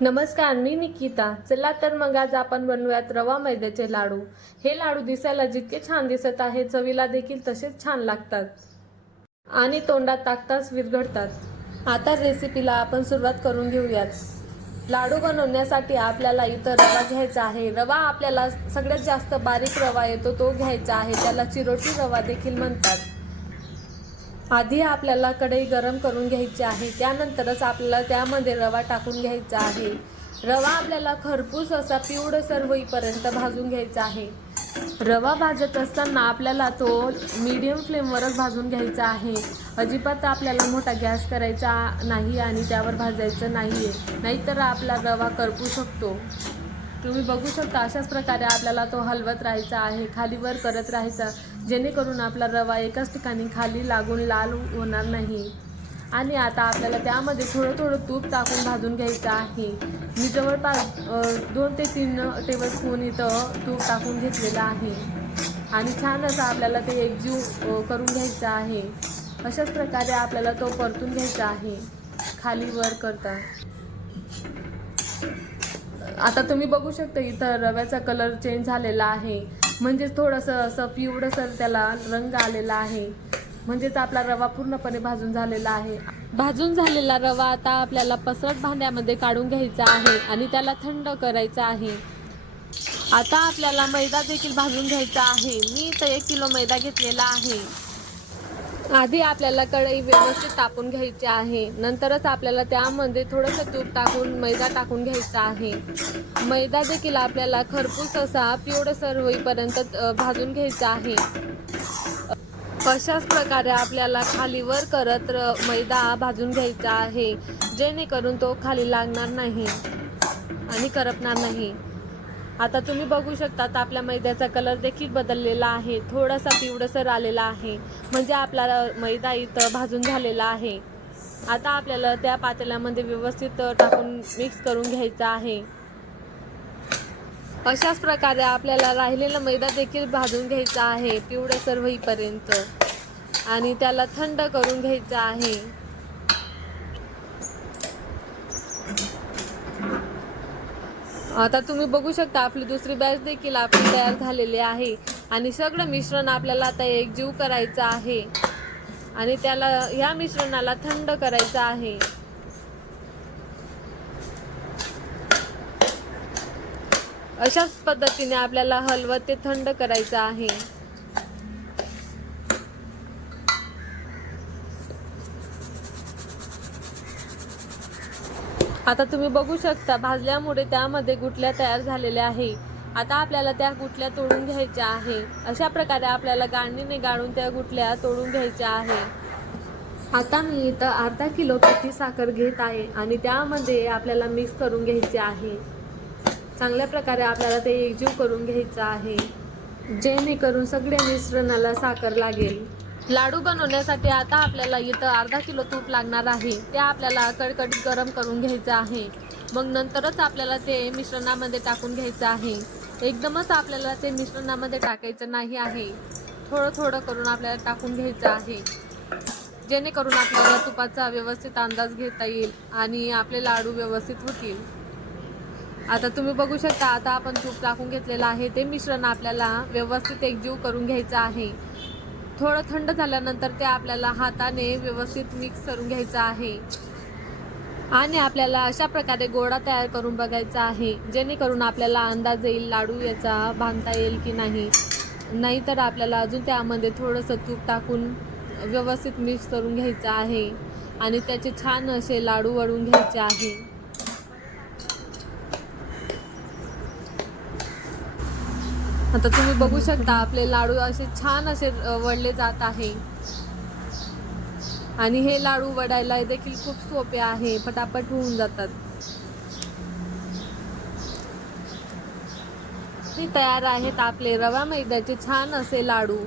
नमस्कार, मी निकिता. चला तर मग आज आपण बनवूयात रवा मैद्याचे लाडू. हे लाडू दिसायला जितके छान दिसत आहे, चवीला देखील तसेच छान लागतात आणि तोंडात टाकताच विरघळतात. आता रेसिपीला आपण सुरुवात करून घेऊयात. लाडू बनवण्यासाठी आपल्याला इथं रवा घ्यायचा आहे. रवा आपल्याला सगळ्यात जास्त बारीक रवा येतो तो घ्यायचा आहे. त्याला चिरोटी रवा देखील म्हणतात. आधी आपल्याला कढई गरम करून घ्यायची आहे. त्यानंतरच आपल्याला त्यामध्ये रवा टाकून घ्यायचा आहे. रवा आपल्याला खरपूस असा पिवळसर होईपर्यंत भाजून घ्यायचा आहे. रवा भाजत असताना आपल्याला तो मीडियम फ्लेमवरच भाजून घ्यायचा आहे. अजिबात आपल्याला मोठा गॅस करायचा नाही आणि त्यावर भाजायचं नाही आहे, नाहीतर आपला रवा करपू शकतो. तुम्ही बघू शकता अशाच प्रकारे आपल्याला तो हलवत राहायचा आहे, खालीवर करत राहायचा, जेणेकरून आपला रवा एकाच ठिकाणी खाली लागून लाल होणार नाही. आणि आता आपल्याला त्यामध्ये थोडं थोडं तूप टाकून भाजून घ्यायचं आहे. मी जवळपास 2 ते 3 टेबलस्पून इथं तूप टाकून घेतलेलं आहे आणि छान असं आपल्याला ते एकजीव करून घ्यायचं आहे. अशाच प्रकारे आपल्याला तो परतून घ्यायचा आहे खाली वर करता. आता तुम्ही बघू शकता इथं रव्याचा कलर चेंज झालेला आहे, म्हणजेच थोडंसं असं पिवळसर त्याला रंग आलेला आहे, म्हणजेच आपला रवा पूर्णपणे भाजून झालेला आहे. भाजून झालेला रवा आता आपल्याला पसरट भांड्यामध्ये काढून घ्यायचा आहे आणि त्याला थंड करायचा आहे. आता आपल्याला मैदा देखील भाजून घ्यायचा आहे. मी इथं 1 किलो मैदा घेतलेला आहे. आधी आपल्याला कढई व्यवस्थित तापून घ्यायची आहे. नंतरच आपल्याला त्यामध्ये थोडंसं तूप टाकून मैदा टाकून घ्यायचा आहे. मैदा देखील आपल्याला खरपूस असा पिवळसर होईपर्यंत भाजून घ्यायचा आहे. अशाच प्रकारे आपल्याला खालीवर करत मैदा भाजून घ्यायचा आहे, जेणेकरून तो खाली लागणार नाही आणि करपणार नाही. आता तुम्ही बघू शकता आपल्या मैद्याचा कलर देखील बदललेला आहे, थोडासा पिवळसर आलेला आहे, म्हणजे आपला मैदा इथं भाजून झालेला आहे. आता आपल्याला त्या पातेल्यामध्ये व्यवस्थित टाकून मिक्स करून घ्यायचा आहे. अशाच प्रकारे आपल्याला राहिलेला मैदा देखील भाजून घ्यायचा आहे पिवळसर होईपर्यंत आणि त्याला थंड करून घ्यायचा आहे. आता तुम्ही बघू शकता आपली दुसरी बॅच देखील आपली तयार झालेली आहे आणि सगळं मिश्रण आपल्याला आता एकजीव करायचं आहे आणि त्याला ह्या मिश्रणाला थंड करायचं आहे. अशाच पद्धतीने आपल्याला हलवत ते थंड करायचं आहे. आता तुम्ही बघू शकता भाजल्यामुळे त्यामध्ये गुठल्या तयार झालेल्या आहे. आता आपल्याला त्या गुठल्या तोडून घ्यायच्या आहे. अशा प्रकारे आपल्याला गाळणीने गाळून त्या गुठल्या तोडून घ्यायच्या आहे. आता मी इथं अर्धा किलो पिठी साखर घेत आहे आणि त्यामध्ये आपल्याला मिक्स करून घ्यायचे आहे. चांगल्या प्रकारे आपल्याला ते एकजीव करून घ्यायचं आहे, जेणेकरून सगळ्या मिश्रणाला साखर लागेल. लाडू बनवण्यासाठी आता आपल्याला इथं अर्धा किलो तूप लागणार आहे. ते आपल्याला कडकडीत गरम करून घ्यायचं आहे. मग नंतरच आपल्याला ते मिश्रणामध्ये टाकून घ्यायचं आहे. एकदमच आपल्याला ते मिश्रणामध्ये टाकायचं नाही आहे, थोडं थोडं करून आपल्याला टाकून घ्यायचं आहे, जेणेकरून आपल्याला तुपाचा व्यवस्थित अंदाज घेता येईल आणि आपले लाडू व्यवस्थित होतील. आता तुम्ही बघू शकता आता आपण तूप टाकून घेतलेलं आहे. ते मिश्रण आपल्याला व्यवस्थित एकजीव करून घ्यायचं आहे. थोडं थंड झाल्यानंतर ते आपल्याला हाताने व्यवस्थित मिक्स करून घ्यायचं आहे आणि आपल्याला अशा प्रकारे गोळा तयार करून बघायचा आहे, जेणेकरून आपल्याला अंदाज येईल लाडू याचा बांधता येईल की नाही. नाहीतर आपल्याला अजून त्यामध्ये थोडंसं तूप टाकून व्यवस्थित मिक्स करून घ्यायचं आहे आणि त्याचे छान असे लाडू वळून घ्यायचे आहे. आता तुम्ही बघू शकता आपले लाडू असे छान असे वळले जात आहे आणि हे लाडू वडायला देखील खूप सोपे आहे, पटापट होऊन जातात. हे तयार आहेत आपले रवा मैद्याचे छान असे लाडू.